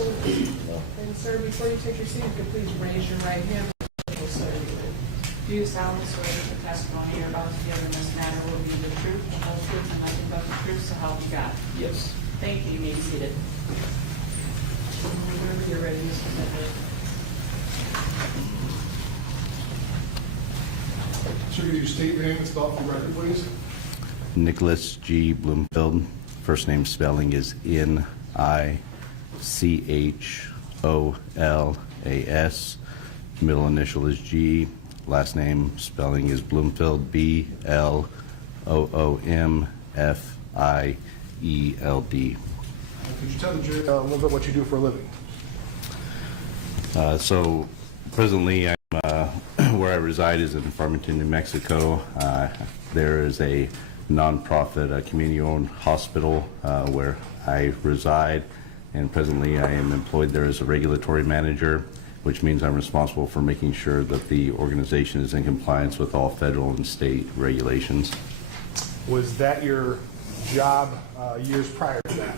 And sir, before you take your seat, if you could please raise your right hand. Do you solemnly swear that the testimony you're about to give in this matter will be the truth, the whole truth, and nothing but the truth, so help you God? Yes. Thank you. You may be seated. Whenever you're ready, Mr. Patrick. Sir, could you state your name and spell it for the record, please? Nicholas G. Bloomfield. First name spelling is Nicholas. Middle initial is G. Last name spelling is Bloomfield. Bloomfield. Could you tell the jury a little bit what you do for a living? So presently, where I reside is in Farmington, New Mexico. There is a nonprofit, community-owned hospital where I reside, and presently I am employed there as a regulatory manager, which means I'm responsible for making sure that the organization is in compliance with all federal and state regulations. Was that your job years prior to that?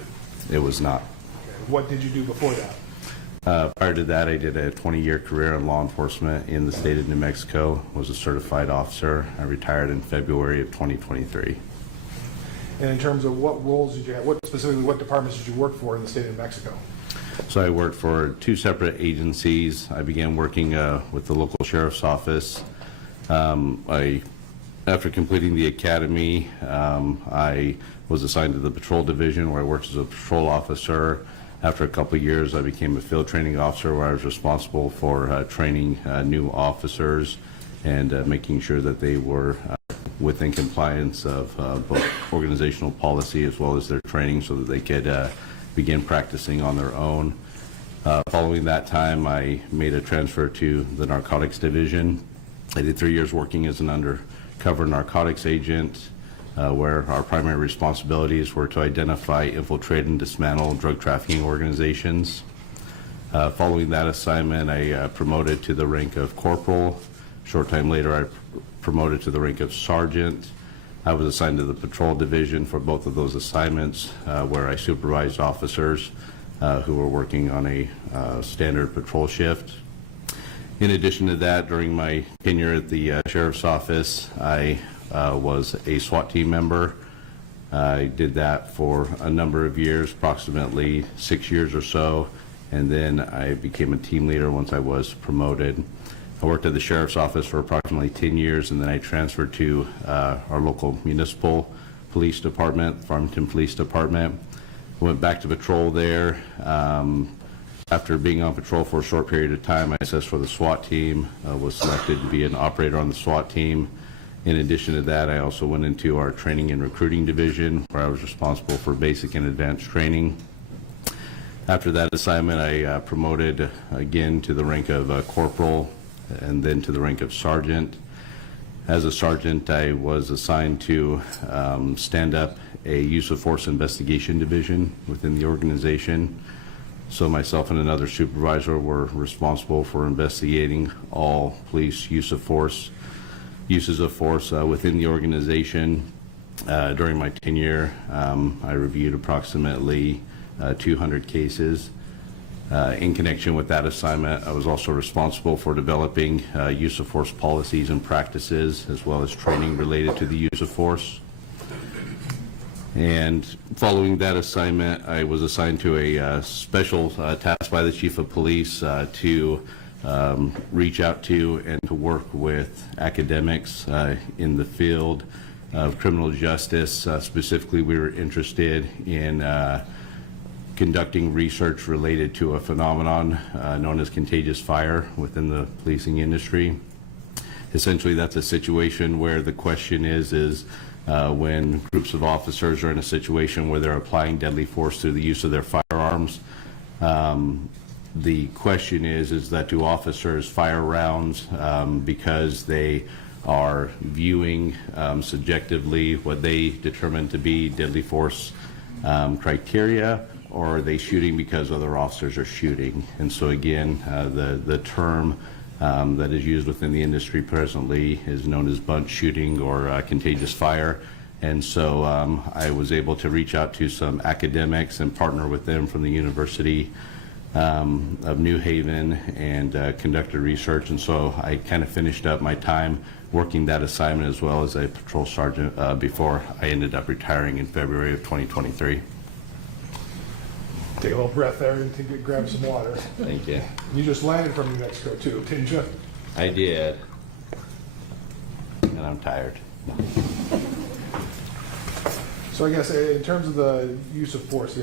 It was not. Okay. What did you do before that? Prior to that, I did a 20-year career in law enforcement in the state of New Mexico, was a certified officer. I retired in February of 2023. And in terms of what roles did you have, what departments did you work for in the state of New Mexico? So I worked for two separate agencies. I began working with the local sheriff's office. After completing the academy, I was assigned to the patrol division where I worked as a patrol officer. After a couple of years, I became a field training officer where I was responsible for training new officers and making sure that they were within compliance of both organizational policy as well as their training so that they could begin practicing on their own. Following that time, I made a transfer to the narcotics division. I did 3 years working as an undercover narcotics agent, where our primary responsibilities were to identify, infiltrate, and dismantle drug trafficking organizations. Following that assignment, I promoted to the rank of corporal. Short time later, I promoted to the rank of sergeant. I was assigned to the patrol division for both of those assignments, where I supervised officers who were working on a standard patrol shift. In addition to that, during my tenure at the sheriff's office, I was a SWAT team member. I did that for a number of years, approximately 6 years or so, and then I became a team leader once I was promoted. I worked at the sheriff's office for approximately 10 years, and then I transferred to our local municipal police department, Farmington Police Department. I went back to patrol there. After being on patrol for a short period of time, I assessed for the SWAT team, was selected to be an operator on the SWAT team. In addition to that, I also went into our training and recruiting division, where I was responsible for basic and advanced training. After that assignment, I promoted again to the rank of corporal and then to the rank of sergeant. As a sergeant, I was assigned to stand up a use of force investigation division within the organization. So myself and another supervisor were responsible for investigating all police uses of force within the organization. During my tenure, I reviewed approximately 200 cases. In connection with that assignment, I was also responsible for developing use of force policies and practices, as well as training related to the use of force. And following that assignment, I was assigned to a special task by the Chief of Police to reach out to and to work with academics in the field of criminal justice. Specifically, we were interested in conducting research related to a phenomenon known as contagious fire within the policing industry. Essentially, that's a situation where the question is when groups of officers are in a situation where they're applying deadly force through the use of their firearms. The question is that do officers fire rounds because they are viewing subjectively what they determine to be deadly force criteria, or are they shooting because other officers are shooting? And so again, the term that is used within the industry presently is known as bunt shooting or contagious fire. And so I was able to reach out to some academics and partner with them from the University of New Haven and conducted research, and so I kind of finished up my time working that assignment as well as a patrol sergeant before I ended up retiring in February of 2023. Take a little breath there and grab some water. Thank you. You just landed from New Mexico too, didn't you? I did, and I'm tired. So I guess in terms of the use of force,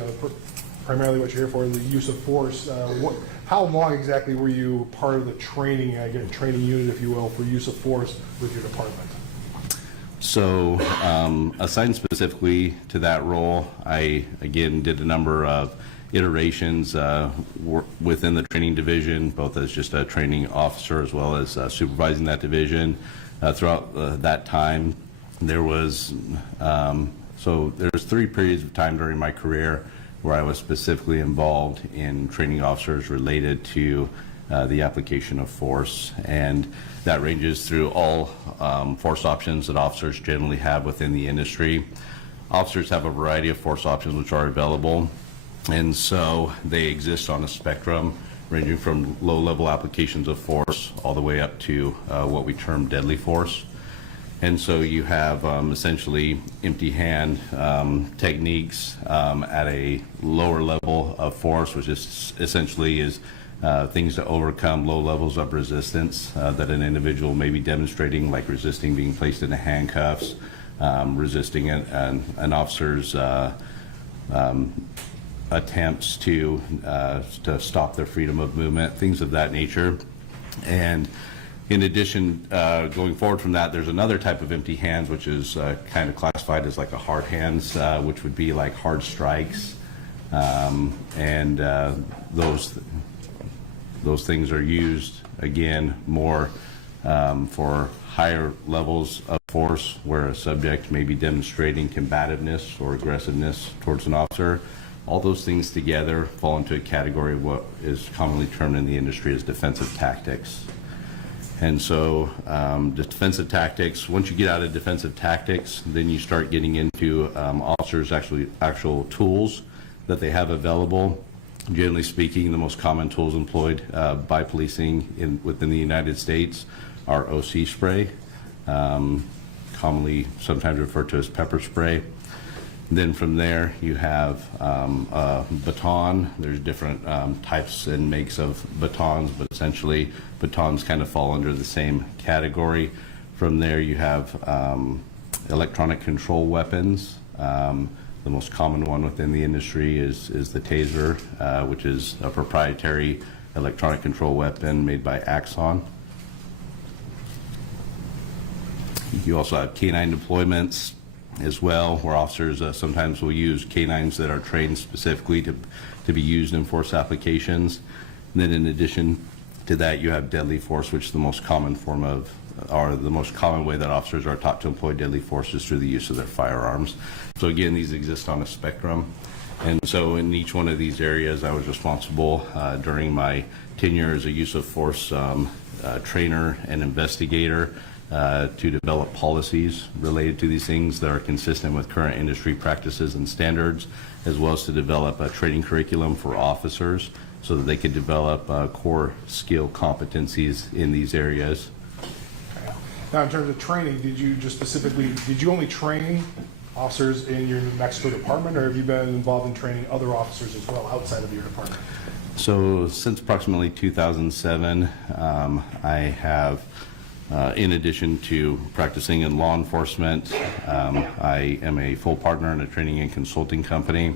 primarily what you're here for, the use of force, how long exactly were you part of the training, training unit, if you will, for use of force with your department? So assigned specifically to that role, I, again, did a number of iterations within the training division, both as just a training officer as well as supervising that division. Throughout that time, there was, so there's 3 periods of time during my career where I was specifically involved in training officers related to the application of force, and that ranges through all force options that officers generally have within the industry. Officers have a variety of force options which are available, and so they exist on a spectrum ranging from low-level applications of force all the way up to what we term deadly force. And so you have essentially empty hand techniques at a lower level of force, which is essentially is things to overcome low levels of resistance that an individual may be demonstrating, like resisting being placed in the handcuffs, resisting an officer's attempts to stop their freedom of movement, things of that nature. And in addition, going forward from that, there's another type of empty hands, which is kind of classified as like a hard hands, which would be like hard strikes. And those things are used, again, more for higher levels of force, where a subject may be demonstrating combativeness or aggressiveness towards an officer. All those things together fall into a category of what is commonly termed in the industry as defensive tactics. And so defensive tactics, once you get out of defensive tactics, then you start getting into officers' actual tools that they have available. Generally speaking, the most common tools employed by policing within the United States are OC spray, commonly sometimes referred to as pepper spray. Then from there, you have a baton. There's different types and makes of batons, but essentially batons kind of fall under the same category. From there, you have electronic control weapons. The most common one within the industry is the taser, which is a proprietary electronic control weapon made by Axon. You also have canine deployments as well, where officers sometimes will use canines that are trained specifically to be used in force applications. And then in addition to that, you have deadly force, which is the most common form of, or the most common way that officers are taught to employ deadly force is through the use of their firearms. So again, these exist on a spectrum. And so in each one of these areas, I was responsible during my tenure as a use of force trainer and investigator to develop policies related to these things that are consistent with current industry practices and standards, as well as to develop a training curriculum for officers so that they could develop core skill competencies in these areas. Now, in terms of training, did you only train officers in your New Mexico department, or have you been involved in training other officers as well outside of your department? So since approximately 2007, I have in addition to practicing in law enforcement, I am a full partner in a training and consulting company,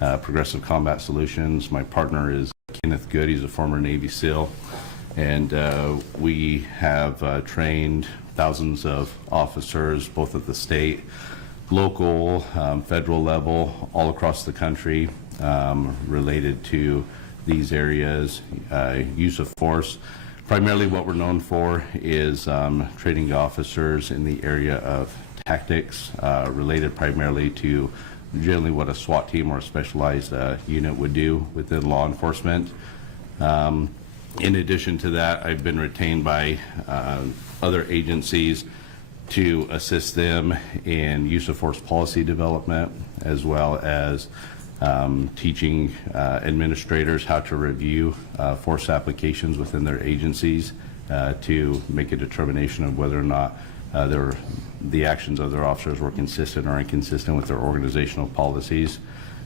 Progressive Combat Solutions. My partner is Kenneth Good. He's a former Navy SEAL. And we have trained thousands of officers, both at the state, local, federal level, all across the country, related to these areas, use of force. Primarily what we're known for is training officers in the area of tactics related primarily to generally what a SWAT team or a specialized unit would do within law enforcement. In addition to that, I've been retained by other agencies to assist them in use of force policy development, as well as teaching administrators how to review force applications within their agencies to make a determination of whether or not the actions of their officers were consistent or inconsistent with their organizational policies.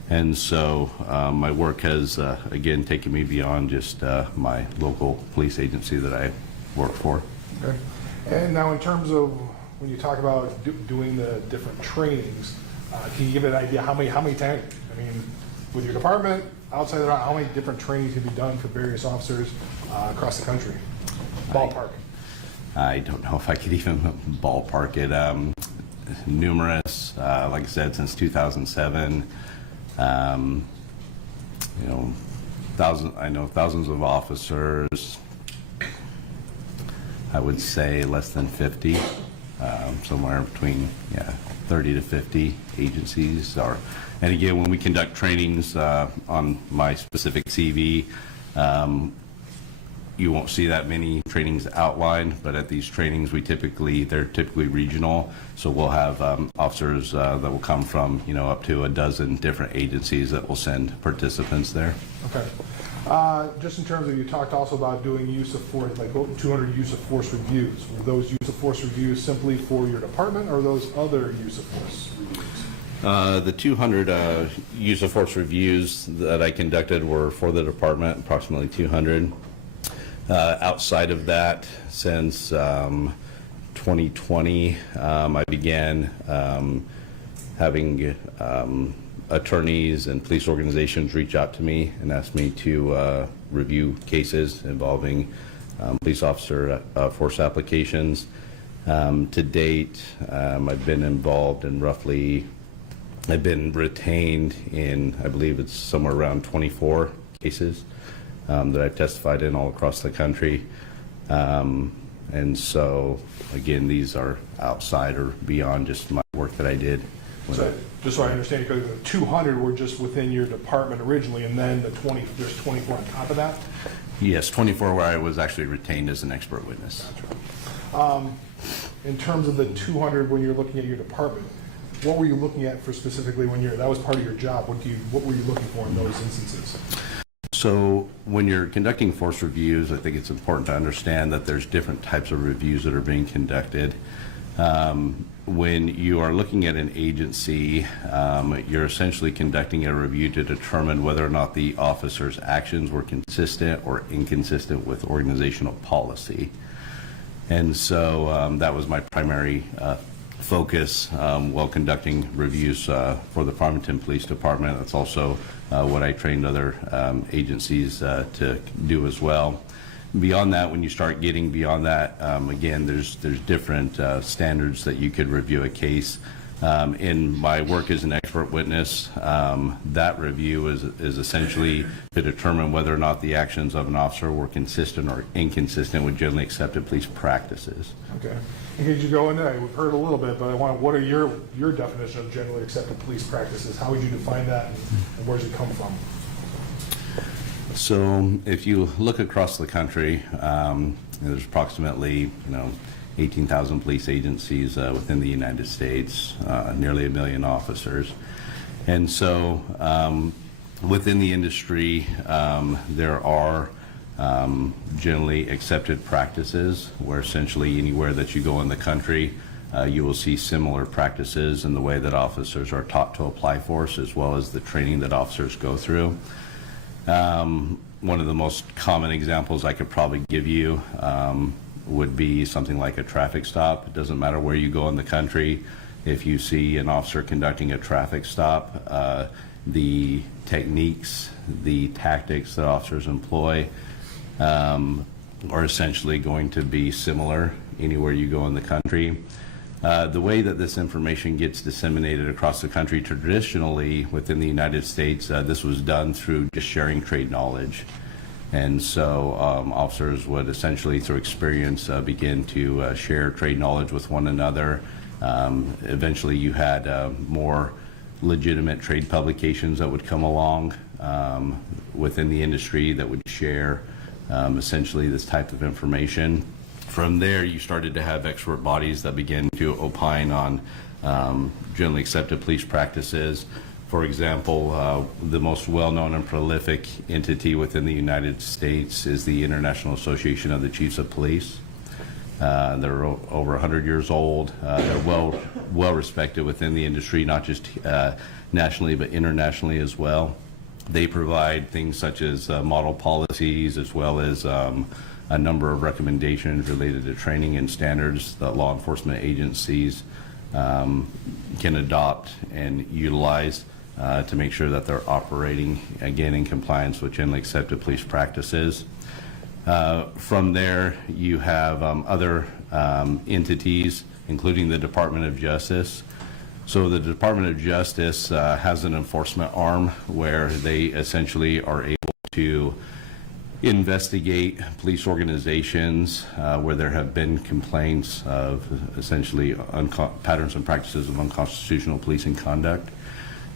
And so my work has, again, taken me beyond just my local police agency that I work for. Okay. And now in terms of when you talk about doing the different trainings, can you give an idea how many times, I mean, with your department, outside of that, how many different trainings can be done for various officers across the country? Ballpark. I don't know if I could even ballpark it. Numerous, like I said, since 2007. You know, I know thousands of officers. I would say less than 50, somewhere between 30 to 50 agencies. And again, when we conduct trainings on my specific CV, you won't see that many trainings outlined, but at these trainings they're typically regional, so we'll have officers that will come from up to a dozen different agencies that will send participants there. Okay. Just in terms of, you talked also about doing use of force, like 200 use of force reviews. Were those use of force reviews simply for your department, or those other use of force reviews? The 200 use of force reviews that I conducted were for the department, approximately 200. Outside of that, since 2020, I began having attorneys and police organizations reach out to me and ask me to review cases involving police officer force applications. To date, I've been involved in I've been retained in, I believe it's somewhere around 24 cases that I've testified in all across the country. And so, again, these are outside or beyond just my work that I did. So, just so I understand, because the 200 were just within your department originally, and then there's 24 on top of that? Yes, 24 where I was actually retained as an expert witness. Gotcha. In terms of the 200, when you're looking at your department, what were you looking at for specifically that was part of your job? What were you looking for in those instances? So when you're conducting force reviews, I think it's important to understand that there's different types of reviews that are being conducted. When you are looking at an agency, you're essentially conducting a review to determine whether or not the officer's actions were consistent or inconsistent with organizational policy. And so that was my primary focus while conducting reviews for the Farmington Police Department. That's also what I trained other agencies to do as well. Beyond that, when you start getting beyond that, again, there's different standards that you could review a case. In my work as an expert witness, that review is essentially to determine whether or not the actions of an officer were consistent or inconsistent with generally accepted police practices. Okay. And could you go into that? We've heard a little bit, but what are your definition of generally accepted police practices? How would you define that, and where does it come from? So if you look across the country, there's approximately 18,000 police agencies within the United States, nearly 1 million officers. And so within the industry, there are generally accepted practices where essentially anywhere that you go in the country, you will see similar practices in the way that officers are taught to apply force, as well as the training that officers go through. One of the most common examples I could probably give you would be something like a traffic stop. It doesn't matter where you go in the country. If you see an officer conducting a traffic stop, the techniques, the tactics that officers employ are essentially going to be similar anywhere you go in the country. The way that this information gets disseminated across the country traditionally within the United States, this was done through just sharing trade knowledge. And so officers would essentially, through experience, begin to share trade knowledge with one another. Eventually you had more legitimate trade publications that would come along within the industry that would share essentially this type of information. From there, you started to have expert bodies that began to opine on generally accepted police practices, For example, the most well-known and prolific entity within the United States is the International Association of the Chiefs of Police. They're over 100 years old. They're well respected within the industry, not just nationally, but internationally as well. They provide things such as model policies, as well as a number of recommendations related to training and standards that law enforcement agencies can adopt and utilize to make sure that they're operating, again, in compliance with generally accepted police practices. From there, you have other entities, including the Department of Justice. So the Department of Justice has an enforcement arm where they essentially are able to investigate police organizations where there have been complaints of essentially patterns and practices of unconstitutional policing conduct.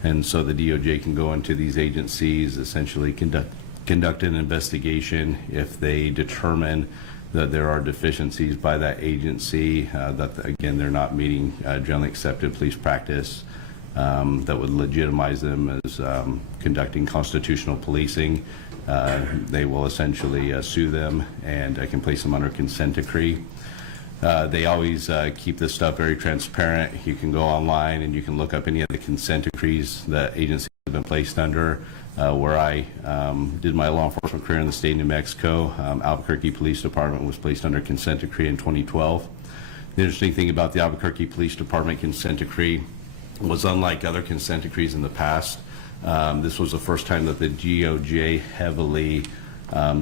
And so the DOJ can go into these agencies, essentially conduct an investigation. If they determine that there are deficiencies by that agency, that again they're not meeting generally accepted police practice, that would legitimize them as conducting constitutional policing, they will essentially sue them and can place them under consent decree. They always keep this stuff very transparent. You can go online and you can look up any of the consent decrees that agencies have been placed under. Where I did my law enforcement career in the state of New Mexico, Albuquerque Police Department was placed under consent decree in 2012. The interesting thing about the Albuquerque Police Department consent decree was, unlike other consent decrees in the past, this was the first time that the DOJ heavily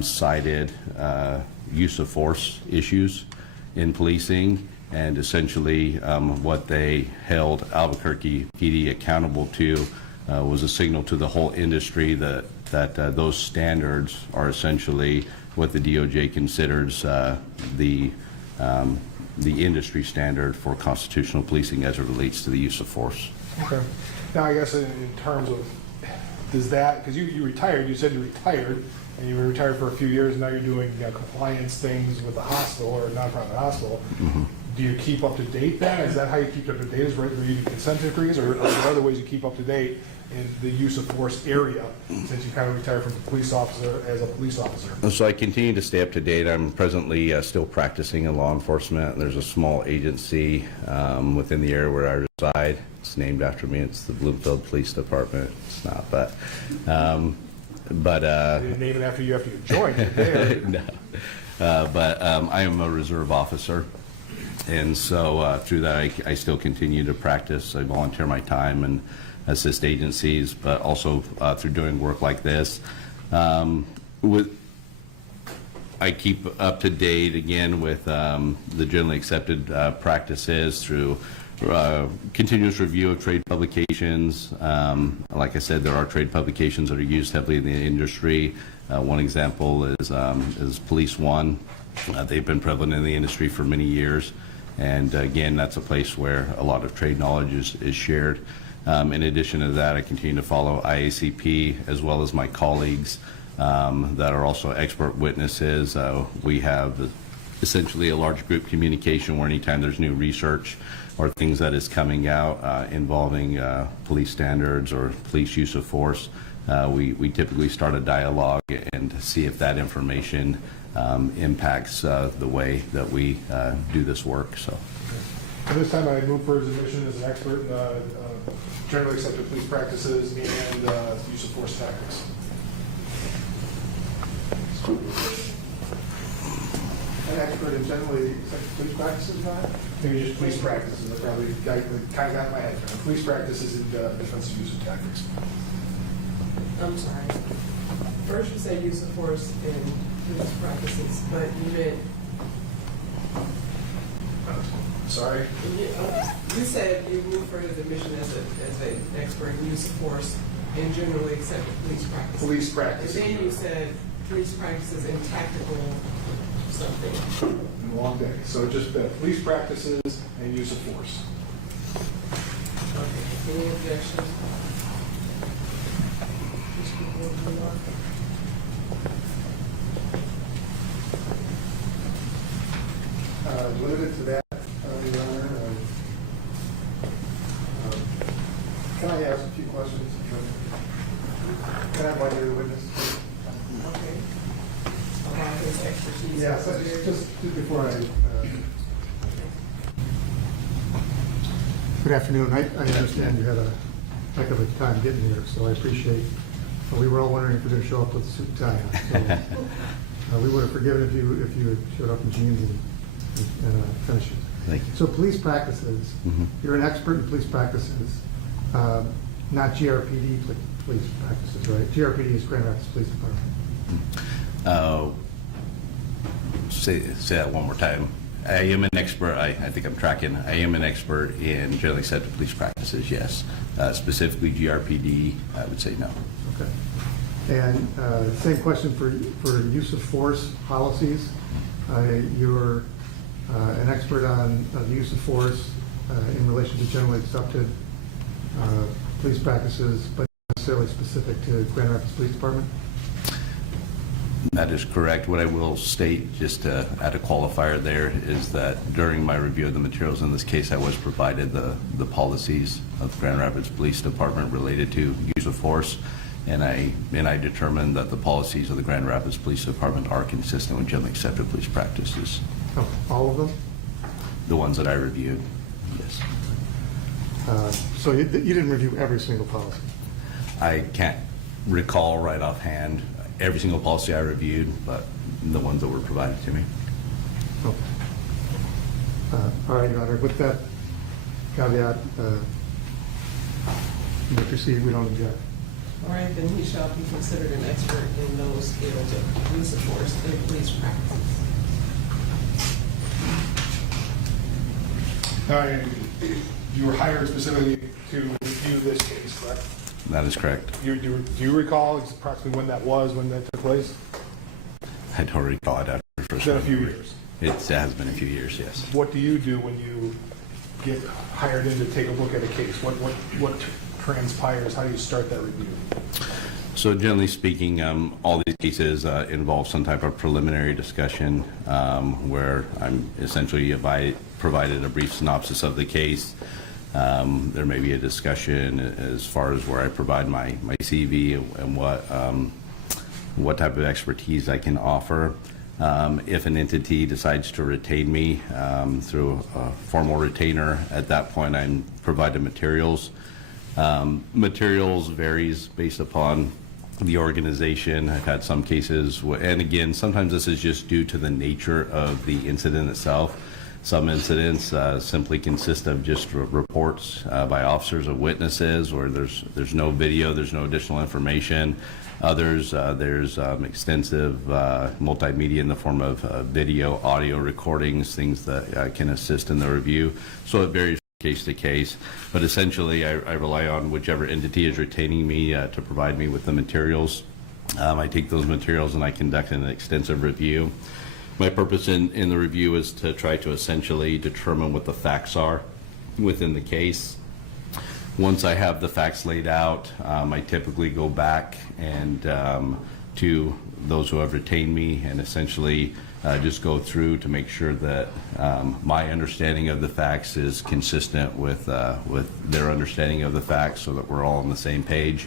cited use of force issues in policing, and essentially what they held Albuquerque PD accountable to was a signal to the whole industry that those standards are essentially what the DOJ considers the industry standard for constitutional policing as it relates to the use of force. Okay. Now, I guess in terms of, does that, because you retired, you said you retired, and you were retired for a few years, and now you're doing compliance things with the hospital or a nonprofit hospital. Mm-hmm. Do you keep up to date then? Is that how you keep up to date, is reading consent decrees, or are there other ways you keep up to date in the use of force area, since you kind of retired from the police officer as a police officer? So I continue to stay up to date. I'm presently still practicing in law enforcement. There's a small agency within the area where I reside. It's named after me. It's the Bloomfield Police Department. It's not, but they didn't name it after you joined it there. No. But I am a reserve officer. And so through that, I still continue to practice. I volunteer my time and assist agencies, but also through doing work like this. I keep up to date, again, with the generally accepted practices through continuous review of trade publications. Like I said, there are trade publications that are used heavily in the industry. One example is Police One. They've been prevalent in the industry for many years. And again, that's a place where a lot of trade knowledge is shared. In addition to that, I continue to follow IACP as well as my colleagues that are also expert witnesses. We have essentially a large group communication where anytime there's new research or things that is coming out involving police standards or police use of force, we typically start a dialogue and see if that information impacts the way that we do this work. So. At this time, I move for his admission as an expert in generally accepted police practices and use of force tactics. An expert in generally accepted police practices, Ryan? Maybe just police practices. I probably kind of got in my head. Police practices and defensive use of tactics. I'm sorry. First you said use of force in police practices, but you meant... Sorry? You said you moved for his admission as an expert in use of force in generally accepted police practices. Police practices. And then you said police practices in tactical something. In a long day. So just police practices and use of force. Okay. Any objections? Limited to that, Your Honor. Can I ask a few questions? Can I invite you to witness? Okay. About his expertise. Yeah, so just before I... Good afternoon. I understand you had a heck of a time getting here, so I appreciate, we were all wondering if you were going to show up with a suit and tie on. So, we would have forgiven if you had showed up in jeans and finishes. Thank you. So police practices, you're an expert in police practices, not GRPD police practices, right? GRPD is Grand Rapids Police Department. Say that one more time. I am an expert, I think I'm tracking, I am an expert in generally accepted police practices, yes. Specifically GRPD, I would say no. Okay. And same question for use of force policies. You're an expert on the use of force in relation to generally accepted police practices, but not necessarily specific to Grand Rapids Police Department? That is correct. What I will state, just to add a qualifier there, is that during my review of the materials in this case, I was provided the policies of the Grand Rapids Police Department related to use of force, and I determined that the policies of the Grand Rapids Police Department are consistent with generally accepted police practices. Oh, all of them? The ones that I reviewed, yes. So you didn't review every single policy? I can't recall right offhand every single policy I reviewed, but the ones that were provided to me. Okay. All right, Your Honor. With that caveat, you may proceed. We don't object. All right, then he shall be considered an expert in those fields of use of force and police practices. All right, you were hired specifically to review this case, correct? That is correct. Do you recall approximately when that was, when that took place? I don't recall it after the It's first been a one. few years. It has been a few years, yes. What do you do when you get hired in to take a look at a case? What transpires? How do you start that review? So generally speaking, all these cases involve some type of preliminary discussion where I'm essentially provided a brief synopsis of the case. There may be a discussion as far as where I provide my CV and what type of expertise I can offer. If an entity decides to retain me through a formal retainer, at that point I'm provided materials. Materials varies based upon the organization. I've had some cases, and again, sometimes this is just due to the nature of the incident itself. Some incidents simply consist of just reports by officers of witnesses, or there's no video, there's no additional information. Others, there's extensive multimedia in the form of video, audio recordings, things that can assist in the review. So it varies case to case, but essentially I rely on whichever entity is retaining me to provide me with the materials. I take those materials and I conduct an extensive review. My purpose in the review is to try to essentially determine what the facts are within the case. Once I have the facts laid out, I typically go back and to those who have retained me and essentially just go through to make sure that my understanding of the facts is consistent with their understanding of the facts, so that we're all on the same page.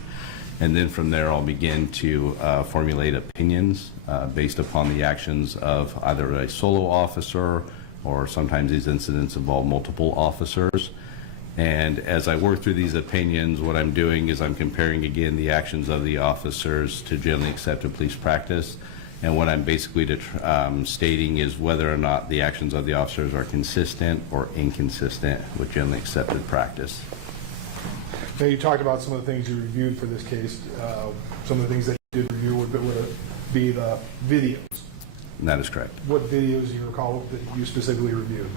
And then from there, I'll begin to formulate opinions based upon the actions of either a solo officer, or sometimes these incidents involve multiple officers. And as I work through these opinions, what I'm doing is I'm comparing again the actions of the officers to generally accepted police practice. And what I'm basically stating is whether or not the actions of the officers are consistent or inconsistent with generally accepted practice. Now, you talked about some of the things you reviewed for this case. Some of the things that you did review would be the videos. And that is correct. What videos do you recall that you specifically reviewed?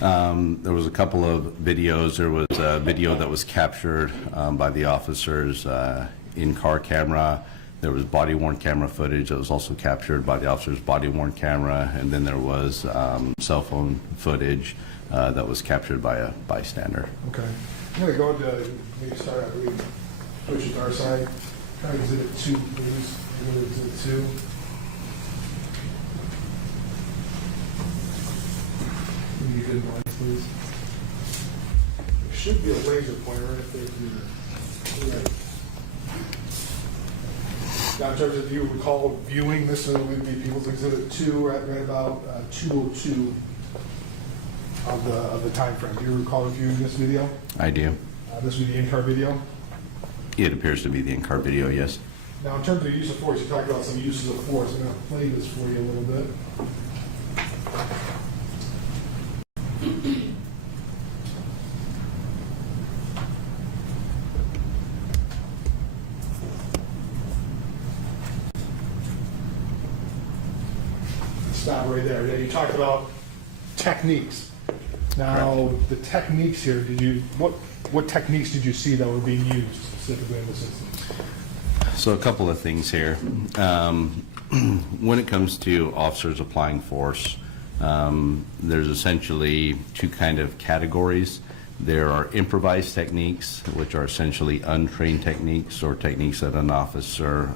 There was a couple of videos. There was a video that was captured by the officers in-car camera. There was body-worn camera footage that was also captured by the officer's body-worn camera, and then there was cell phone footage that was captured by a bystander. Okay. I'm going to go to maybe start out reading. Switch it to our side. Try exhibit 2, please. Exhibit 2. Can you get one, please? There should be a laser pointer if they do that. Now, in terms of, do you recall viewing this, so it would be People's Exhibit 2 at right about 2:02 of the time frame. Do you recall viewing this video? I do. This would be the in-car video. It appears to be the in-car video, yes. Now, in terms of use of force, you talked about some uses of force. I'm going to play this for you a little bit. Stop right there. Yeah, you talked about techniques. Now, the techniques here, what techniques did you see that were being used specifically in this instance? So a couple of things here. When it comes to officers applying force, there's essentially two kind of categories. There are improvised techniques, which are essentially untrained techniques or techniques that an officer,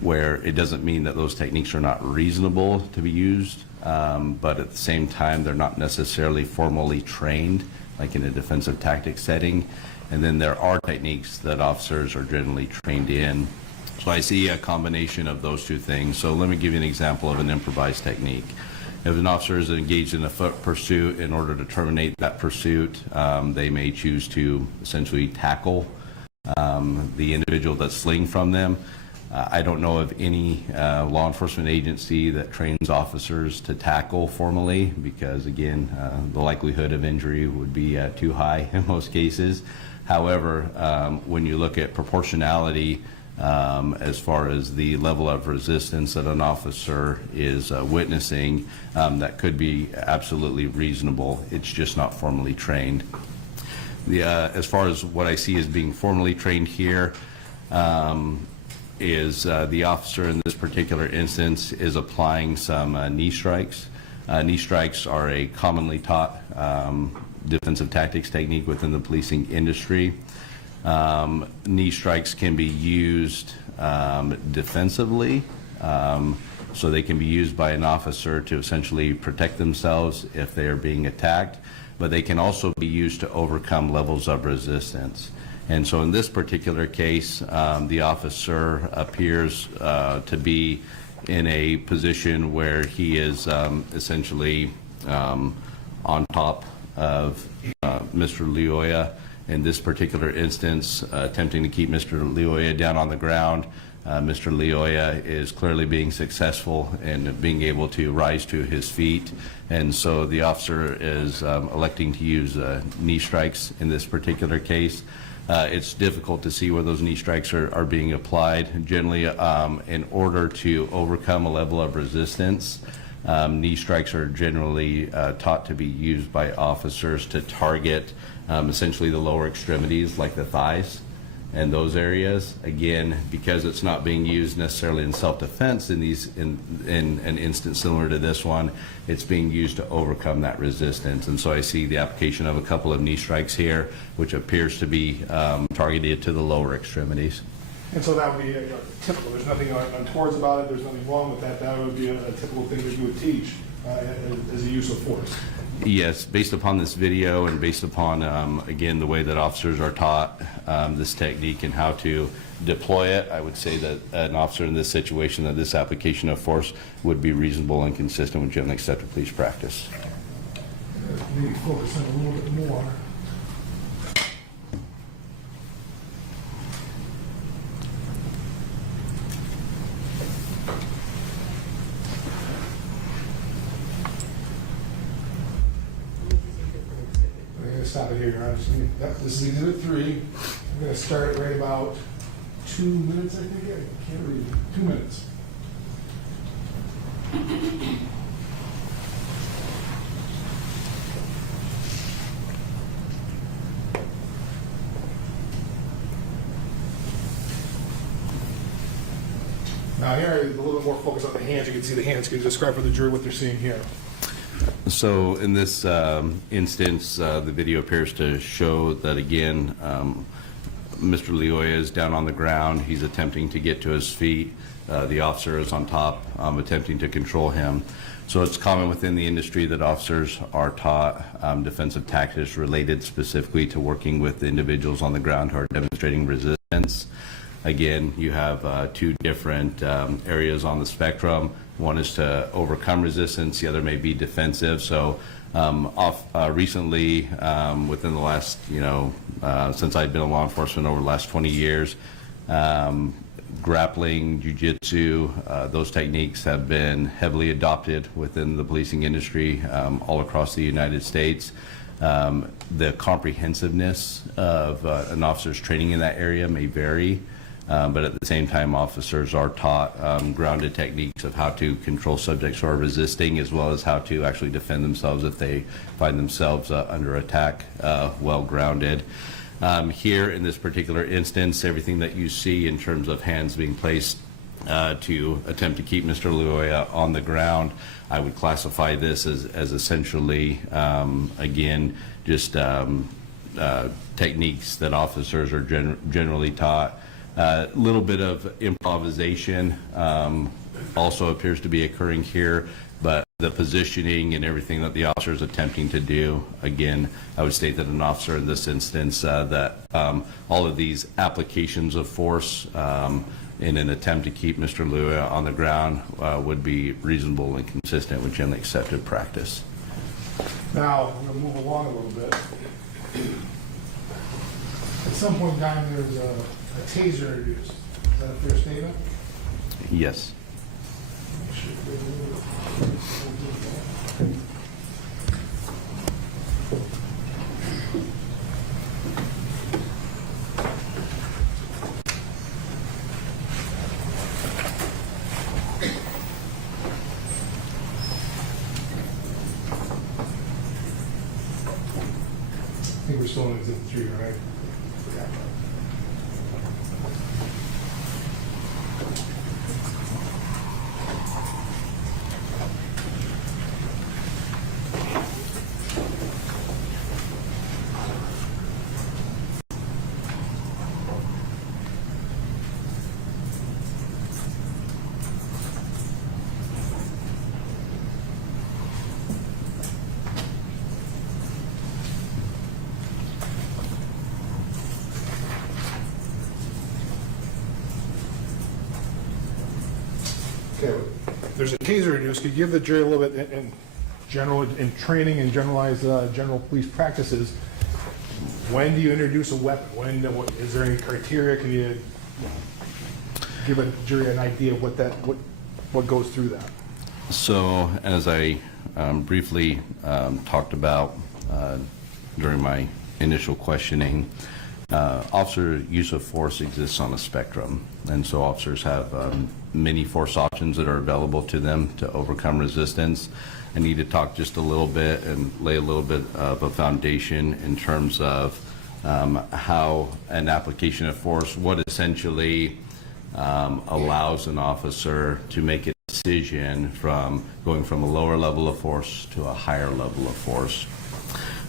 where it doesn't mean that those techniques are not reasonable to be used, but at the same time, they're not necessarily formally trained, like in a defensive tactics setting. And then there are techniques that officers are generally trained in. So I see a combination of those two things. So let me give you an example of an improvised technique. If an officer is engaged in a foot pursuit, in order to terminate that pursuit, they may choose to essentially tackle the individual that's fleeing from them. I don't know of any law enforcement agency that trains officers to tackle formally because, again, the likelihood of injury would be too high in most cases. However, when you look at proportionality as far as the level of resistance that an officer is witnessing, that could be absolutely reasonable. It's just not formally trained. As far as what I see as being formally trained here, is the officer in this particular instance is applying some knee strikes. Knee strikes are a commonly taught defensive tactics technique within the policing industry. Knee strikes can be used defensively, so they can be used by an officer to essentially protect themselves if they are being attacked, but they can also be used to overcome levels of resistance. And so in this particular case, the officer appears to be in a position where he is essentially on top of Mr. Lyoya. In this particular instance, attempting to keep Mr. Lyoya down on the ground. Mr. Lyoya is clearly being successful in being able to rise to his feet. And so the officer is electing to use knee strikes in this particular case. It's difficult to see where those knee strikes are being applied. Generally, in order to overcome a level of resistance, knee strikes are generally taught to be used by officers to target essentially the lower extremities, like the thighs and those areas. Again, because it's not being used necessarily in self-defense in an instance similar to this one, it's being used to overcome that resistance. And so I see the application of a couple of knee strikes here, which appears to be targeted to the lower extremities. And so that would be typical. There's nothing untoward about it. There's nothing wrong with that. That would be a typical thing that you would teach as a use of force. Yes, based upon this video and based upon, again, the way that officers are taught this technique and how to deploy it, I would say that an officer in this situation, that this application of force would be reasonable and consistent with generally accepted police practice. Maybe focus on a little bit more. Stop it here, Your Honor. Yep, this is Exhibit 3. I'm going to start right about 2 minutes, I think. I can't read. 2 minutes. Now here, a little bit more focus on the hands. You can see the hands. Can you describe for the jury what they're seeing here? So in this instance, the video appears to show that, again, Mr. Lyoya is down on the ground. He's attempting to get to his feet. The officer is on top, attempting to control him. So it's common within the industry that officers are taught defensive tactics related specifically to working with individuals on the ground who are demonstrating resistance. Again, you have two different areas on the spectrum. One is to overcome resistance, the other may be defensive. So recently, within the last, since I've been in law enforcement over the last 20 years, grappling, jiu-jitsu, those techniques have been heavily adopted within the policing industry all across the United States. The comprehensiveness of an officer's training in that area may vary, but at the same time, officers are taught grounded techniques of how to control subjects who are resisting, as well as how to actually defend themselves if they find themselves under attack, well grounded. Here in this particular instance, everything that you see in terms of hands being placed to attempt to keep Mr. Lyoya on the ground, I would classify this as essentially, again, just techniques that officers are generally taught. A little bit of improvisation also appears to be occurring here, but the positioning and everything that the officer is attempting to do, again, I would state that an officer in this instance, that all of these applications of force in an attempt to keep Mr. Lyoya on the ground would be reasonable and consistent with generally accepted practice. Now, I'm going to move along a little bit. At some point in time, there's a taser introduced. Is that a fair statement? Yes. I think we're still in Exhibit 3, right? Yeah. Okay, there's a taser introduced. Could you give the jury a little bit in general, in training and generalized general police practices? When do you introduce a weapon? Is there any criteria? Can you give a jury an idea of what goes through that? So, as I briefly talked about during my initial questioning, officer use of force exists on a spectrum, and so officers have many force options that are available to them to overcome resistance. I need to talk just a little bit and lay a little bit of a foundation in terms of how an application of force, what essentially allows an officer to make a decision from going from a lower level of force to a higher level of force.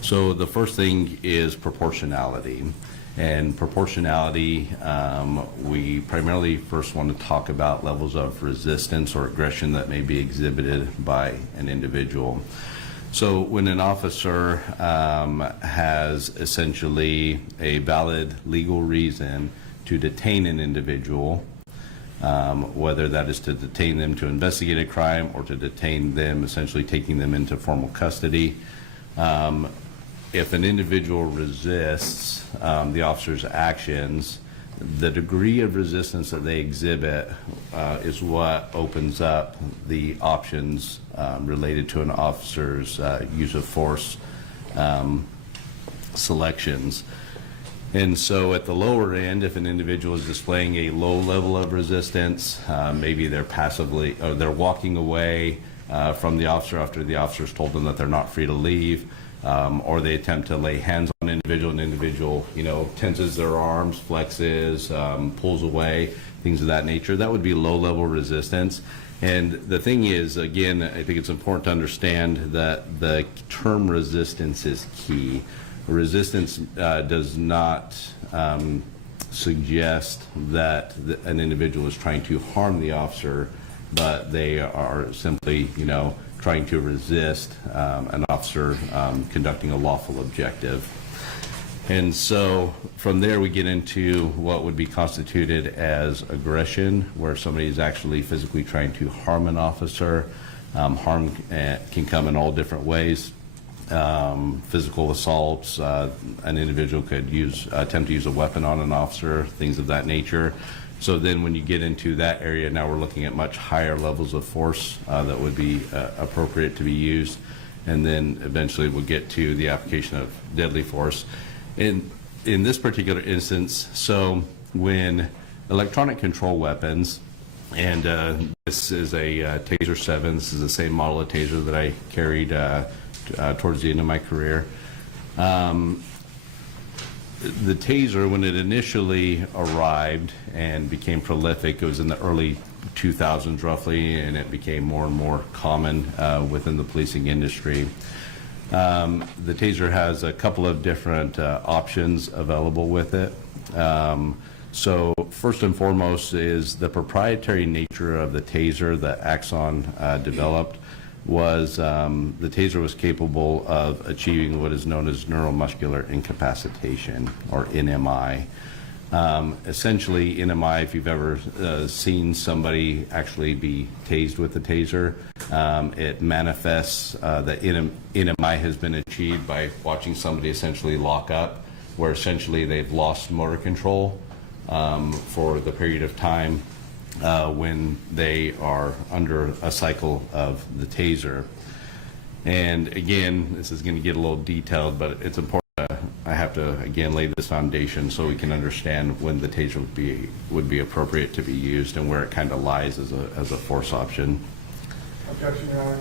So the first thing is proportionality. And proportionality, we primarily first want to talk about levels of resistance or aggression that may be exhibited by an individual. So when an officer has essentially a valid legal reason to detain an individual, whether that is to detain them to investigate a crime or to detain them, essentially taking them into formal custody, if an individual resists the officer's actions, the degree of resistance that they exhibit is what opens up the options related to an officer's use of force selections. And so at the lower end, if an individual is displaying a low level of resistance, maybe they're passively, or they're walking away from the officer after the officer's told them that they're not free to leave, or they attempt to lay hands on an individual, tenses their arms, flexes, pulls away, things of that nature. That would be low-level resistance. And the thing is, again, I think it's important to understand that the term resistance is key. Resistance does not suggest that an individual is trying to harm the officer, but they are simply, trying to resist an officer conducting a lawful objective. And so from there, we get into what would be constituted as aggression, where somebody is actually physically trying to harm an officer. Harm can come in all different ways. Physical assaults, an individual could attempt to use a weapon on an officer, things of that nature. So then when you get into that area, now we're looking at much higher levels of force that would be appropriate to be used. And then eventually we'll get to the application of deadly force. In this particular instance, so when electronic control weapons, and this is a Taser 7, this is the same model of Taser that I carried towards the end of my career. The Taser, when it initially arrived and became prolific, it was in the early 2000s roughly, and it became more and more common within the policing industry. The Taser has a couple of different options available with it. So first and foremost is the proprietary nature of the Taser that Axon developed was the Taser was capable of achieving what is known as neuromuscular incapacitation, or NMI. Essentially, NMI, if you've ever seen somebody actually be tased with the Taser, it manifests that NMI has been achieved by watching somebody essentially lock up, where essentially they've lost motor control for the period of time when they are under a cycle of the Taser. And again, this is going to get a little detailed, but it's important. I have to again lay this foundation so we can understand when the Taser would be appropriate to be used and where it kind of lies as a force option. Objection, Your Honor.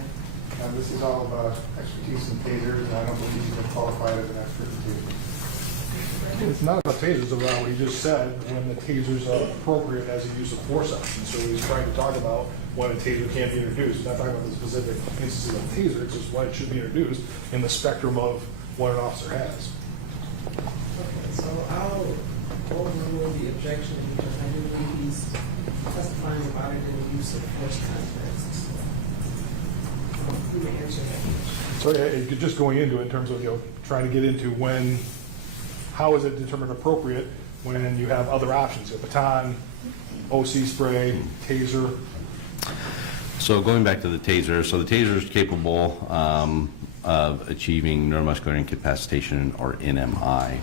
This is all about expertise in tasers, and I don't believe you've been qualified as an expert in tasers. It's not about tasers, it's about what he just said, when the tasers are appropriate as a use of force option. So he's trying to talk about when a taser can't be introduced. He's not talking about the specific instances of taser, it's just when it should be introduced in the spectrum of what an officer has. Okay, so I'll overrule the objection because I do believe he's testifying about it in the use of force context. You may answer that question. So just going into it in terms of, trying to get into how is it determined appropriate when you have other options, a baton, OC spray, taser. So going back to the Taser, so the Taser is capable of achieving neuromuscular incapacitation, or NMI.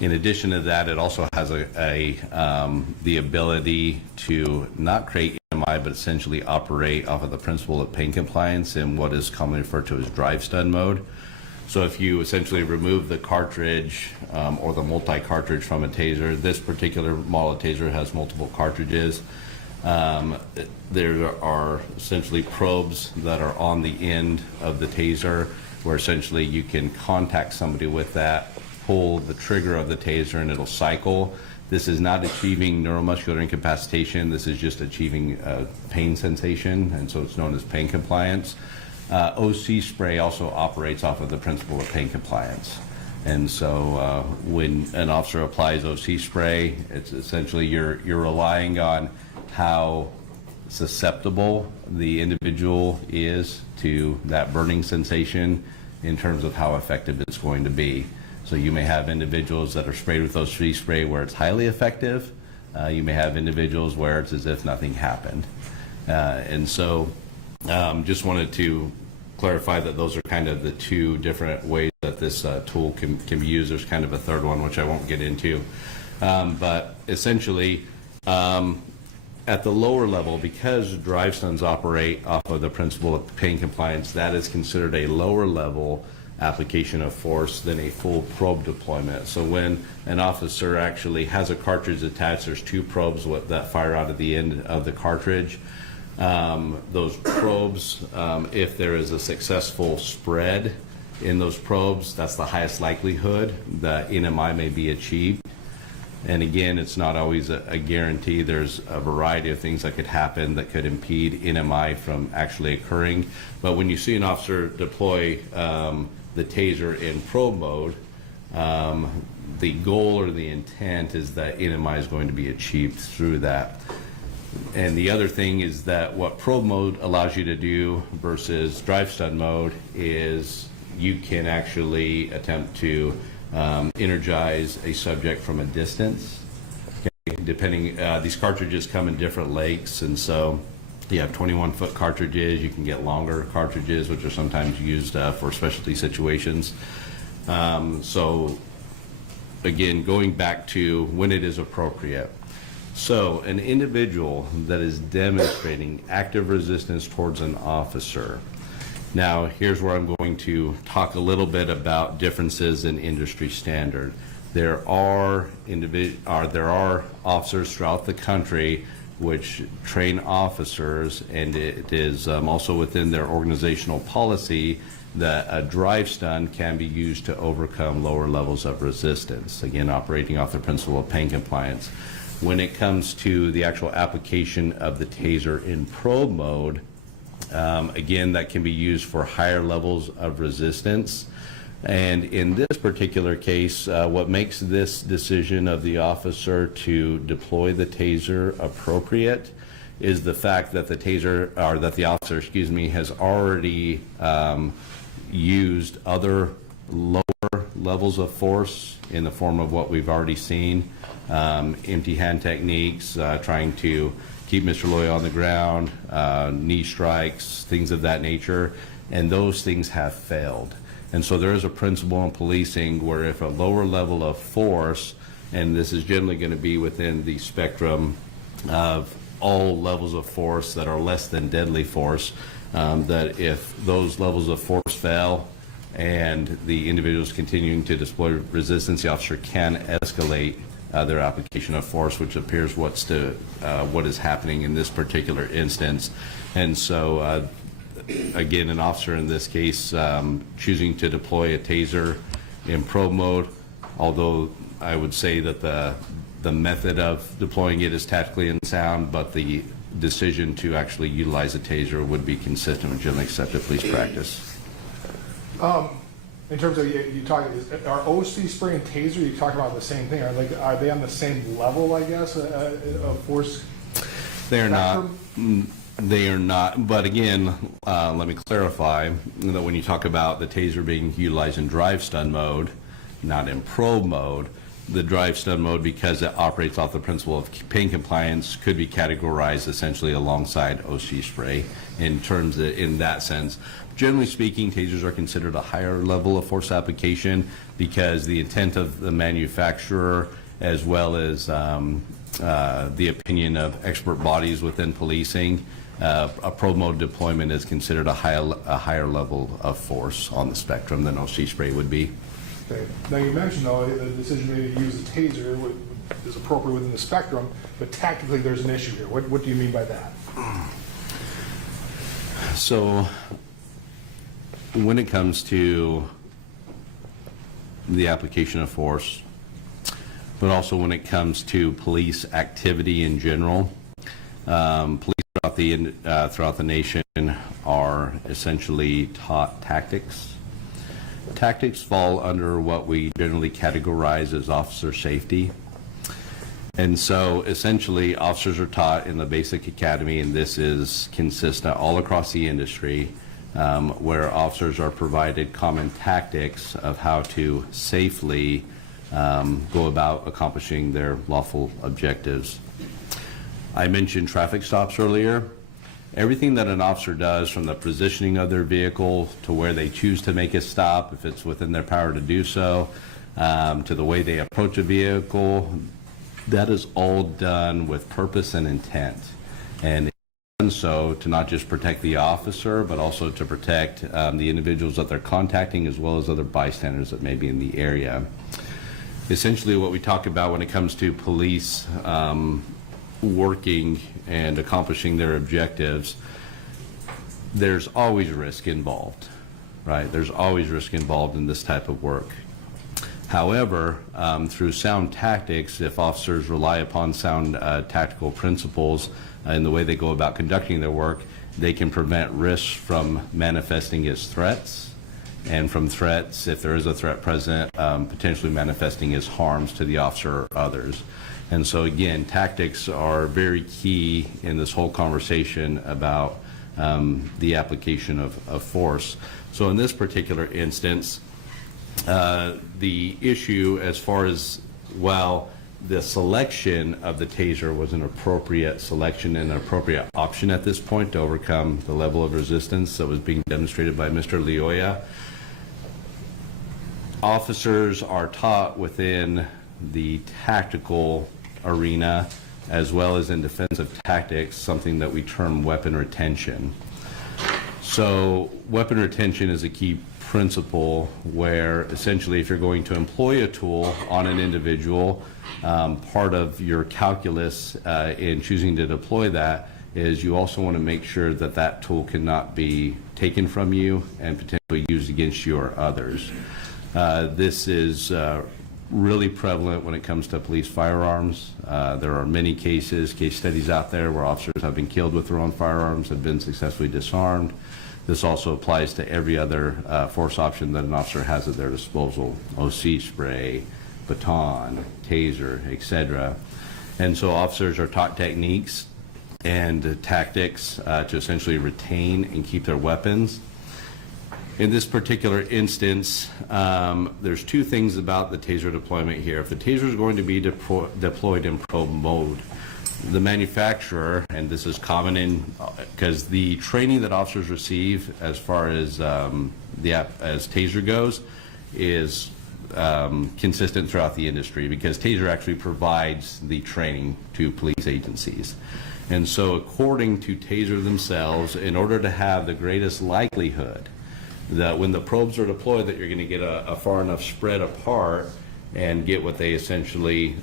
In addition to that, it also has the ability to not create NMI, but essentially operate off of the principle of pain compliance in what is commonly referred to as drive stun mode. So if you essentially remove the cartridge or the multi-cartridge from a Taser, this particular model of Taser has multiple cartridges. There are essentially probes that are on the end of the Taser, where essentially you can contact somebody with that, pull the trigger of the Taser, and it'll cycle. This is not achieving neuromuscular incapacitation. This is just achieving pain sensation, and so it's known as pain compliance. OC spray also operates off of the principle of pain compliance. And so when an officer applies OC spray, it's essentially you're relying on how susceptible the individual is to that burning sensation in terms of how effective it's going to be. So you may have individuals that are sprayed with OC spray where it's highly effective. You may have individuals where it's as if nothing happened. And so just wanted to clarify that those are kind of the two different ways that this tool can be used. There's kind of a third one, which I won't get into. But essentially, at the lower level, because drive stuns operate off of the principle of pain compliance, that is considered a lower level application of force than a full probe deployment. So when an officer actually has a cartridge attached, there's two probes that fire out at the end of the cartridge. Those probes, if there is a successful spread in those probes, that's the highest likelihood that NMI may be achieved. And again, it's not always a guarantee. There's a variety of things that could happen that could impede NMI from actually occurring. But when you see an officer deploy the Taser in probe mode, the goal or the intent is that NMI is going to be achieved through that. And the other thing is that what probe mode allows you to do versus drive stun mode is you can actually attempt to energize a subject from a distance. Okay, depending, these cartridges come in different lengths, and so you have 21-foot cartridges. You can get longer cartridges, which are sometimes used for specialty situations. So again, going back to when it is appropriate. So an individual that is demonstrating active resistance towards an officer. Now, here's where I'm going to talk a little bit about differences in industry standard. There are officers throughout the country which train officers, and it is also within their organizational policy that a drive stun can be used to overcome lower levels of resistance, again, operating off the principle of pain compliance. When it comes to the actual application of the taser in probe mode, again, that can be used for higher levels of resistance. And in this particular case, what makes this decision of the officer to deploy the taser appropriate is the fact that the taser, or that the officer, excuse me, has already used other lower levels of force in the form of what we've already seen, empty hand techniques, trying to keep Mr. Lyoya on the ground, knee strikes, things of that nature, and those things have failed. And so there is a principle in policing where if a lower level of force, and this is generally going to be within the spectrum of all levels of force that are less than deadly force, that if those levels of force fail and the individual is continuing to display resistance, the officer can escalate their application of force, which appears what is happening in this particular instance. And so again, an officer in this case choosing to deploy a taser in probe mode, although I would say that the method of deploying it is tactically unsound, but the decision to actually utilize a taser would be consistent with generally accepted police practice. In terms of, you talk, are OC spray and taser, you talk about the same thing? Are they on the same level, I guess, of force? They are not. spectrum? They are not. But again, let me clarify that when you talk about the taser being utilized in drive stun mode, not in probe mode, the drive stun mode, because it operates off the principle of pain compliance, could be categorized essentially alongside OC spray in that sense. Generally speaking, tasers are considered a higher level of force application because the intent of the manufacturer, as well as the opinion of expert bodies within policing, a probe mode deployment is considered a higher level of force on the spectrum than OC spray would be. Okay. Now, you mentioned, though, the decision made to use the taser is appropriate within the spectrum, but tactically there's an issue here. What do you mean by that? So when it comes to the application of force, but also when it comes to police activity in general, police throughout the nation are essentially taught tactics. Tactics fall under what we generally categorize as officer safety. And so essentially officers are taught in the basic academy, and this is consistent all across the industry, where officers are provided common tactics of how to safely go about accomplishing their lawful objectives. I mentioned traffic stops earlier. Everything that an officer does, from the positioning of their vehicle to where they choose to make a stop, if it's within their power to do so, to the way they approach a vehicle, that is all done with purpose and intent. And it's done so to not just protect the officer, but also to protect the individuals that they're contacting, as well as other bystanders that may be in the area. Essentially what we talk about when it comes to police working and accomplishing their objectives, there's always risk involved, right? There's always risk involved in this type of work. However, through sound tactics, if officers rely upon sound tactical principles in the way they go about conducting their work, they can prevent risks from manifesting as threats, and from threats, if there is a threat present, potentially manifesting as harms to the officer or others. And so again, tactics are very key in this whole conversation about the application of force. So in this particular instance, The issue as far as, well, the selection of the taser was an appropriate selection and an appropriate option at this point to overcome the level of resistance that was being demonstrated by Mr. Lyoya. Officers are taught within the tactical arena as well as in defensive tactics something that we term weapon retention. So weapon retention is a key principle where essentially if you're going to employ a tool on an individual, part of your calculus in choosing to deploy that is you also want to make sure that that tool cannot be taken from you and potentially used against you or others. This is really prevalent when it comes to police firearms. There are many case studies out there where officers have been killed with their own firearms, have been successfully disarmed. This also applies to every other force option that an officer has at their disposal: OC spray, baton, taser, etc. And so officers are taught techniques and tactics to essentially retain and keep their weapons. In this particular instance, there's two things about the taser deployment here. If the taser is going to be deployed in probe mode, the manufacturer, and this is common in, because the training that officers receive as far as as taser goes is consistent throughout the industry, because taser actually provides the training to police agencies. And so according to taser themselves, in order to have the greatest likelihood that when the probes are deployed that you're going to get a far enough spread apart and get what they essentially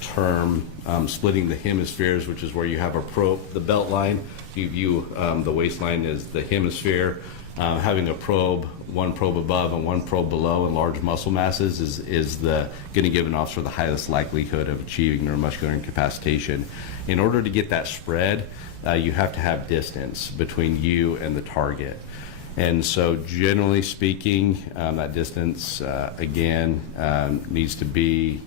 term splitting the hemispheres, which is where you have a probe, the belt line. You view the waistline as the hemisphere. Having a probe, one probe above and one probe below in large muscle masses is going to give an officer the highest likelihood of achieving neuromuscular incapacitation. In order to get that spread, you have to have distance between you and the target. And so generally speaking, that distance, again, needs to be,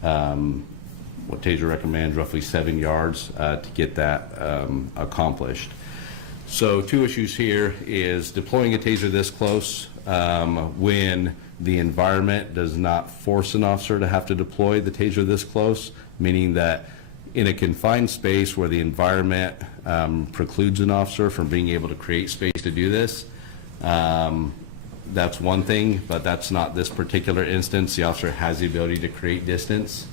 what taser recommends, roughly 7 yards to get that accomplished. So two issues here is deploying a taser this close when the environment does not force an officer to have to deploy the taser this close, meaning that in a confined space where the environment precludes an officer from being able to create space to do this, that's one thing, but that's not this particular instance. The officer has the ability to create distance.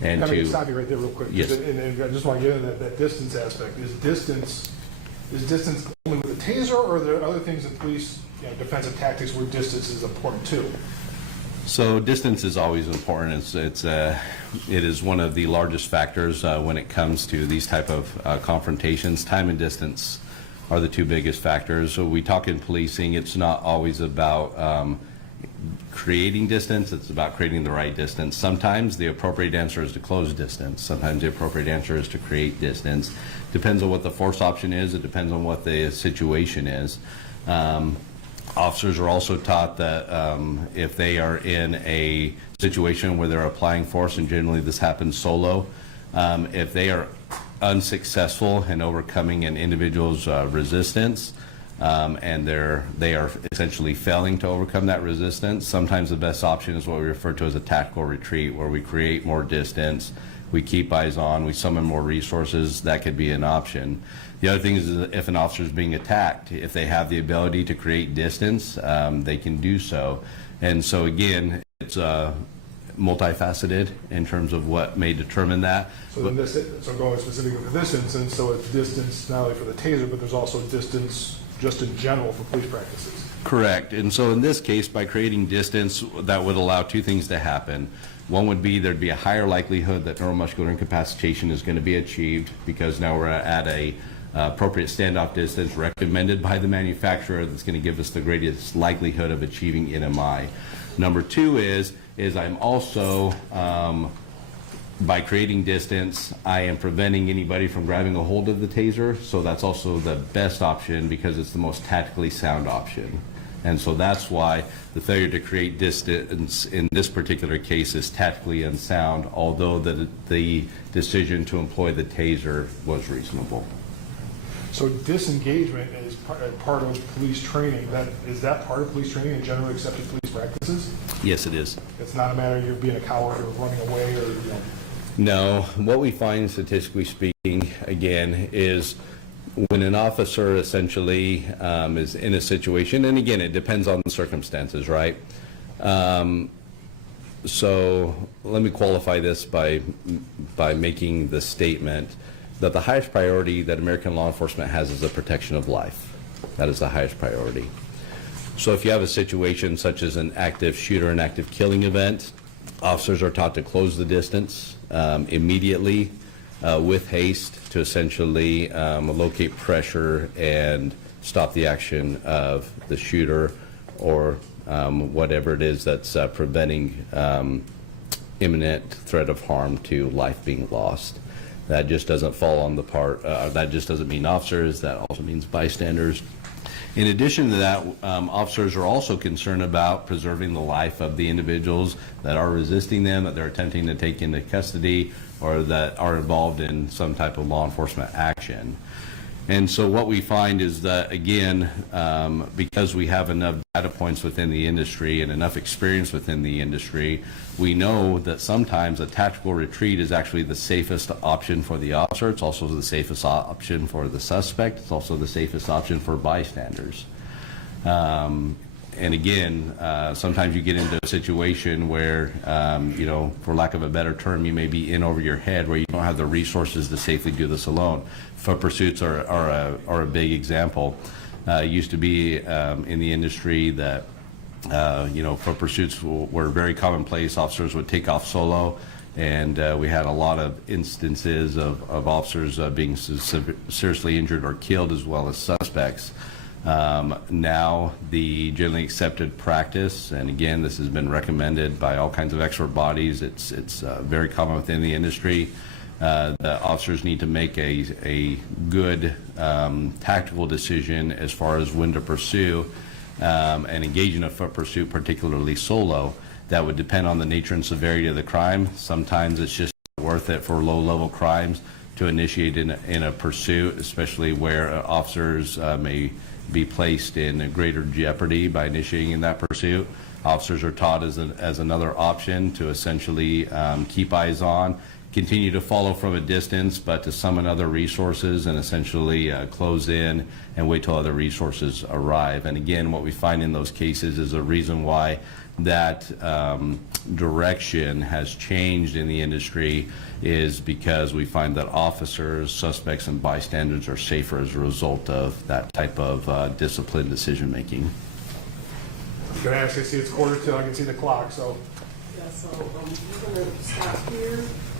And to stop you right there real quick. Yes. And I just want to get into that distance aspect. Is distance only with a taser, or are there other things in police defensive tactics where distance is important too? So distance is always important. It is one of the largest factors when it comes to these type of confrontations. Time and distance are the two biggest factors. So we talk in policing, it's not always about creating distance, it's about creating the right distance. Sometimes the appropriate answer is to close distance. Sometimes the appropriate answer is to create distance. Depends on what the force option is. It depends on what the situation is. Officers are also taught that if they are in a situation where they're applying force, and generally this happens solo, if they are unsuccessful in overcoming an individual's resistance, and they are essentially failing to overcome that resistance, sometimes the best option is what we refer to as a tactical retreat, where we create more distance, we keep eyes on, we summon more resources. That could be an option. The other thing is if an officer is being attacked, if they have the ability to create distance, they can do so. And so again, it's multifaceted in terms of what may determine that. So going specifically for this instance, so it's distance not only for the taser, but there's also distance just in general for police practices. Correct. And so in this case, by creating distance, that would allow two things to happen. One would be there'd be a higher likelihood that neuromuscular incapacitation is going to be achieved, because now we're at a appropriate standoff distance recommended by the manufacturer that's going to give us the greatest likelihood of achieving NMI. Number two is I'm also, by creating distance, I am preventing anybody from grabbing a hold of the taser, so that's also the best option because it's the most tactically sound option. And so that's why the failure to create distance in this particular case is tactically unsound, although the decision to employ the taser was reasonable. So disengagement is part of police training. Is that part of police training and generally accepted police practices? Yes, it is. It's not a matter of you being a coward or running away or, No, what we find statistically speaking, again, is when an officer essentially is in a situation, and again, it depends on the circumstances, right? So let me qualify this by making the statement that the highest priority that American law enforcement has is the protection of life. That is the highest priority. So if you have a situation such as an active shooter, an active killing event, officers are taught to close the distance immediately with haste to essentially locate pressure and stop the action of the shooter or whatever it is that's preventing imminent threat of harm to life being lost. That just doesn't fall on the part, that just doesn't mean officers, that also means bystanders. In addition to that, officers are also concerned about preserving the life of the individuals that are resisting them, that they're attempting to take into custody, or that are involved in some type of law enforcement action. And so what we find is that, again, because we have enough data points within the industry and enough experience within the industry, we know that sometimes a tactical retreat is actually the safest option for the officer. It's also the safest option for the suspect. It's also the safest option for bystanders. And again, sometimes you get into a situation where, you know, for lack of a better term, you may be in over your head where you don't have the resources to safely do this alone. Foot pursuits are a big example. It used to be in the industry that, you know, foot pursuits were very commonplace. Officers would take off solo, and we had a lot of instances of officers being seriously injured or killed, as well as suspects. Now, the generally accepted practice, and again, this has been recommended by all kinds of expert bodies, it's very common within the industry, the officers need to make a good tactical decision as far as when to pursue and engage in a foot pursuit, particularly solo. That would depend on the nature and severity of the crime. Sometimes it's just worth it for low-level crimes to initiate in a pursuit, especially where officers may be placed in greater jeopardy by initiating that pursuit. Officers are taught as another option to essentially keep eyes on, continue to follow from a distance, but to summon other resources and essentially close in and wait till other resources arrive. And again, what we find in those cases is a reason why that direction has changed in the industry is because we find that officers, suspects, and bystanders are safer as a result of that type of disciplined decision making. I'm gonna ask you, see it's 1:45, I can see the clock, so. Yeah, so we're gonna stop here.